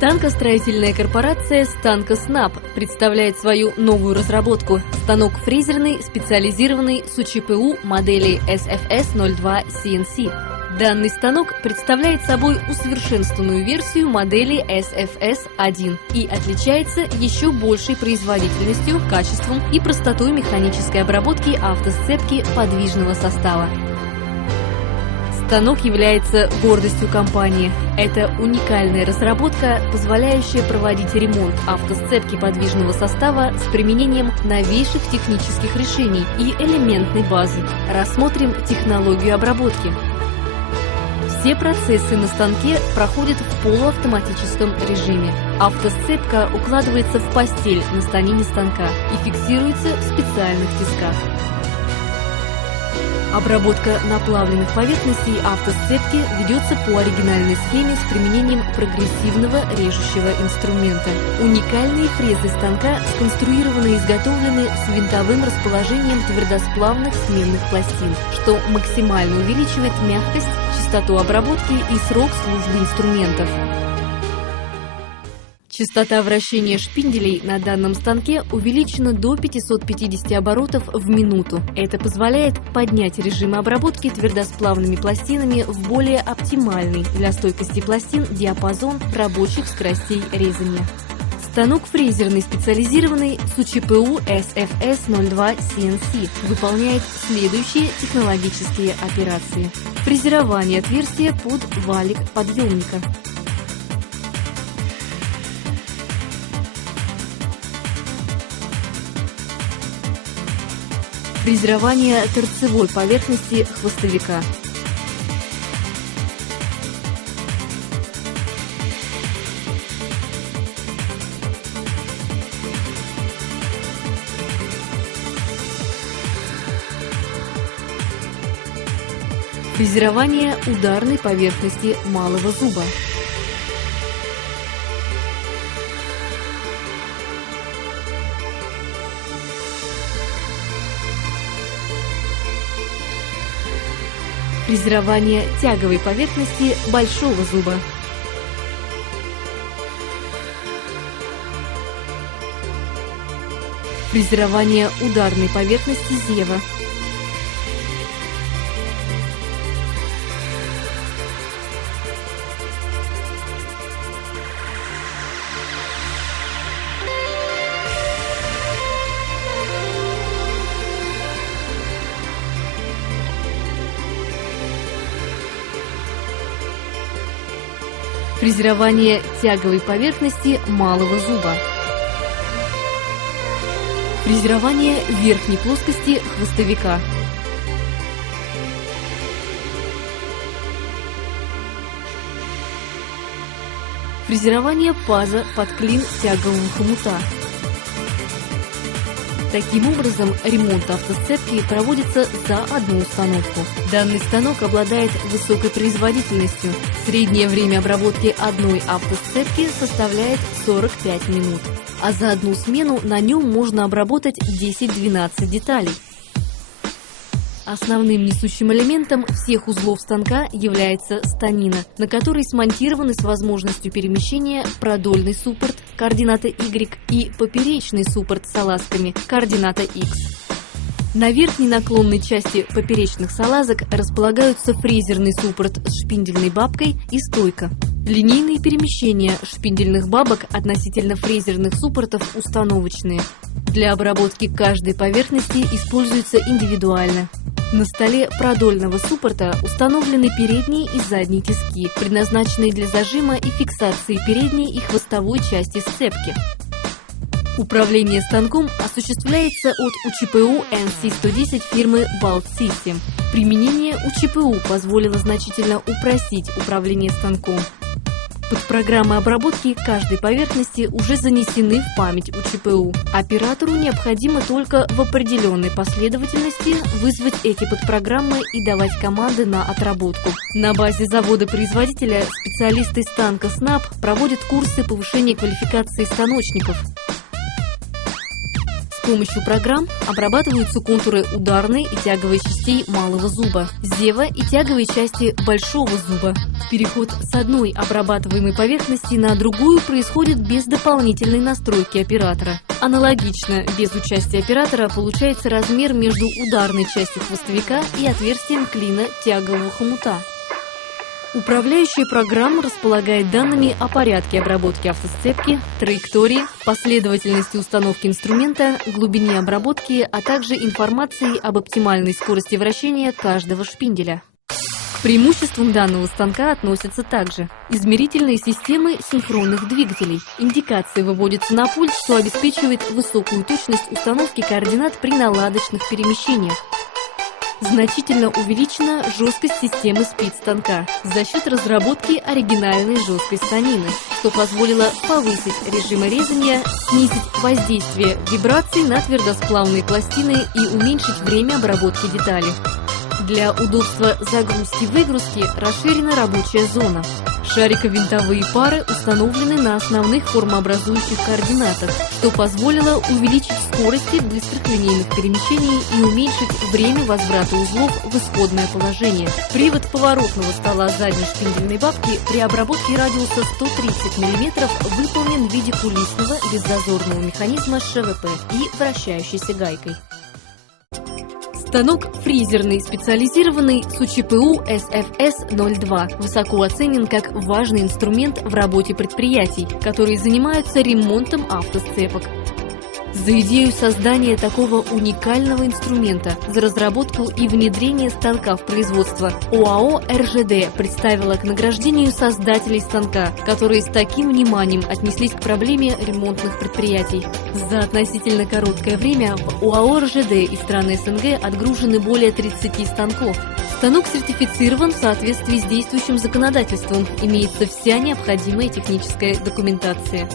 Станкостроительная корпорация «Станкоснаб» представляет свою новую разработку – станок фрезерный, специализированный с УЧПУ модели SFS02 CNC. Данный станок представляет собой усовершенствованную версию модели SFS1 и отличается еще большей производительностью, качеством и простотой механической обработки автосцепки подвижного состава. Станок является гордостью компании. Это уникальная разработка, позволяющая проводить ремонт автосцепки подвижного состава с применением новейших технических решений и элементной базы. Рассмотрим технологию обработки. Все процессы на станке проходят в полуавтоматическом режиме. Автосцепка укладывается в постель на станине станка и фиксируется в специальных тисках. Обработка наплавленных поверхностей автосцепки ведется по оригинальной схеме с применением прогрессивного режущего инструмента. Уникальные фрезы станка сконструированы и изготовлены с винтовым расположением твердосплавных сменных пластин, что максимально увеличивает мягкость, частоту обработки и срок службы инструментов. Частота вращения шпинделей на данном станке увеличена до 550 оборотов в минуту. Это позволяет поднять режим обработки твердосплавными пластинами в более оптимальный для стойкости пластин диапазон рабочих скоростей резания. Станок фрезерный специализированный с УЧПУ SFS02 CNC выполняет следующие технологические операции. Фрезерование отверстия под валик подъемника. Фрезерование торцевой поверхности хвостовика. Фрезерование ударной поверхности малого зуба. Фрезерование тяговой поверхности большого зуба. Фрезерование ударной поверхности зева. Фрезерование тяговой поверхности малого зуба. Фрезерование верхней плоскости хвостовика. Фрезерование паза под клин тягового хомута. Таким образом, ремонт автосцепки проводится за одну установку. Данный станок обладает высокой производительностью. Среднее время обработки одной автосцепки составляет 45 минут, а за одну смену на нем можно обработать 10-12 деталей. Основным несущим элементом всех узлов станка является станина, на которой смонтированы с возможностью перемещения продольный суппорт координата Y и поперечный суппорт с салазками координата X. На верхней наклонной части поперечных салазок располагаются фрезерный суппорт с шпиндельной бабкой и стойка. Линейные перемещения шпиндельных бабок относительно фрезерных суппортов установочные. Для обработки каждой поверхности используются индивидуально. На столе продольного суппорта установлены передние и задние тиски, предназначенные для зажима и фиксации передней и хвостовой части сцепки. Управление станком осуществляется от УЧПУ NC110 фирмы Balt System. Применение УЧПУ позволило значительно упростить управление станком. Подпрограммы обработки каждой поверхности уже занесены в память УЧПУ. Оператору необходимо только в определенной последовательности вызвать эти подпрограммы и давать команды на отработку. На базе завода-производителя специалисты Станкоснаб проводят курсы повышения квалификации станочников. С помощью программ обрабатываются контуры ударной и тяговой частей малого зуба, зева и тяговой части большого зуба. Переход с одной обрабатываемой поверхности на другую происходит без дополнительной настройки оператора. Аналогично, без участия оператора получается размер между ударной частью хвостовика и отверстием клина тягового хомута. Управляющая программа располагает данными о порядке обработки автосцепки, траектории, последовательности установки инструмента, глубине обработки, а также информацией об оптимальной скорости вращения каждого шпинделя. К преимуществам данного станка относятся также измерительные системы синхронных двигателей. Индикация выводится на пульт, что обеспечивает высокую точность установки координат при наладочных перемещениях. Значительно увеличена жесткость системы спид-станка за счет разработки оригинальной жесткой станины, что позволило повысить режимы резания, снизить воздействие вибраций на твердосплавные пластины и уменьшить время обработки детали. Для удобства загрузки-выгрузки расширена рабочая зона. Шариково-винтовые пары установлены на основных формообразующих координатах, что позволило увеличить скорости быстрых линейных перемещений и уменьшить время возврата узлов в исходное положение. Привод поворотного стола задней шпиндельной бабки при обработке радиуса 130 мм выполнен в виде кулисного беззазорного механизма с ШВП и вращающейся гайкой. Станок фрезерный, специализированный с УЧПУ СФС-02 высоко оценен как важный инструмент в работе предприятий, которые занимаются ремонтом автосцепок. За идею создания такого уникального инструмента, за разработку и внедрение станка в производство ОАО «РЖД» представила к награждению создателей станка, которые с таким вниманием отнеслись к проблеме ремонтных предприятий. За относительно короткое время в ОАО «РЖД» из стран СНГ отгружены более 30 станков. Станок сертифицирован в соответствии с действующим законодательством, имеется вся необходимая техническая документация.